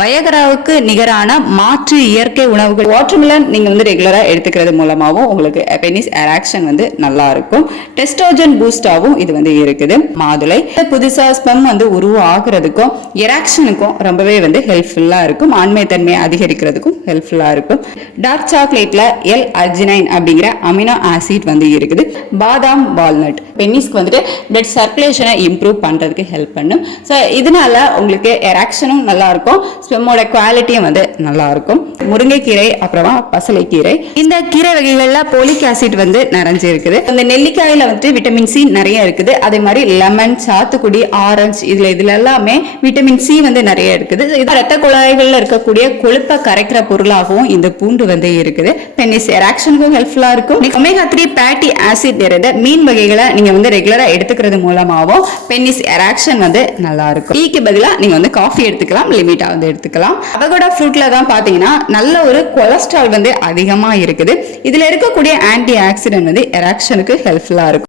வயகராவுக்கு நிகரான மாற்று இயற்கை உணவுகள். வாட்டர்மெலன் நீங்கள் வந்து ரெகுலராக எடுத்துக்கிறது மூலமாகவும் உங்களுக்கு பெனிஸ் எராக்ஷன் வந்து நல்லா இருக்கும். டெஸ்டோஜன் பூஸ்டாகவும் இது வந்து இருக்குது. மாதுளை. புதுசாக ஸ்பெம் வந்து உருவாகிறதுக்கும் எராக்ஷனுக்கும் ரொம்பவே வந்து ஹெல்ப்ஃபுல்லாக இருக்கும். ஆண்மைத்தன்மையை அதிகரிக்கிறதுக்கும் ஹெல்ப்ஃபுல்லாக இருக்கும். டார்க் சாக்லேட்டில் எல் அர்ஜினைன் அப்படிங்கிற அமினோ ஆசிட் வந்து இருக்குது. பாதாம் வால்நட் பென்னிஸ்க்கு வந்துட்டு பிளட் சர்க்குலேஷனை இம்ப்ரூவ் பண்ணுறதுக்கு ஹெல்ப் பண்ணும். ஸோ இதனால உங்களுக்கு எராக்ஷனும் நல்லாயிருக்கும் ஸ்விம்மோட குவாலிட்டியும் வந்து நல்லாயிருக்கும். முருங்கைக்கீரை அப்புறமா பசலைக்கீரை. இந்த கீரை வகைகள்ல போலிக் ஆசிட் வந்து நிறைஞ்சு இருக்குது இந்த நெல்லிக்காயில வந்துட்டு விட்டமின் சி நிறைய இருக்குது. அதே மாதிரி லெமன் சாத்துக்குடி ஆரஞ்சு இதுல இதுல எல்லாமே விட்டமின் சி வந்து நிறைய இருக்குது. இது ரத்த குழாய்கள்ல இருக்கக்கூடிய கொழுப்பை கரைக்கிற பொருளாகவும் இந்த பூண்டு வந்து இருக்குது. பென்னிஸ் எராக்ஷனுக்கும் ஹெல்ப்ஃபுல்லா இருக்கும். ஒமேகா த்ரீ பேட்டி ஆசிட் நிறைந்த மீன் வகைகளை நீங்க வந்து ரெகுலரா எடுத்துக்கிறது மூலமாகவும் பென்னிஸ் எராக்ஷன் வந்து நல்லா இருக்கும். E டீக்கு பதிலாக நீங்க வந்து காஃபி எடுத்துக்கலாம் லிமிட்டா வந்து எடுத்துக்கலாம். அவகோட ஃப்ரூட்ல தான் பாத்தீங்கன்னா நல்ல ஒரு கொலஸ்ட்ரால் வந்து அதிகமாக இருக்குது. இதில் இருக்கக்கூடிய ஆன்டி ஆக்சிடென்ட் வந்து எராக்ஷனுக்கு ஹெல்ப்ஃபுல்லாக இருக்கும்.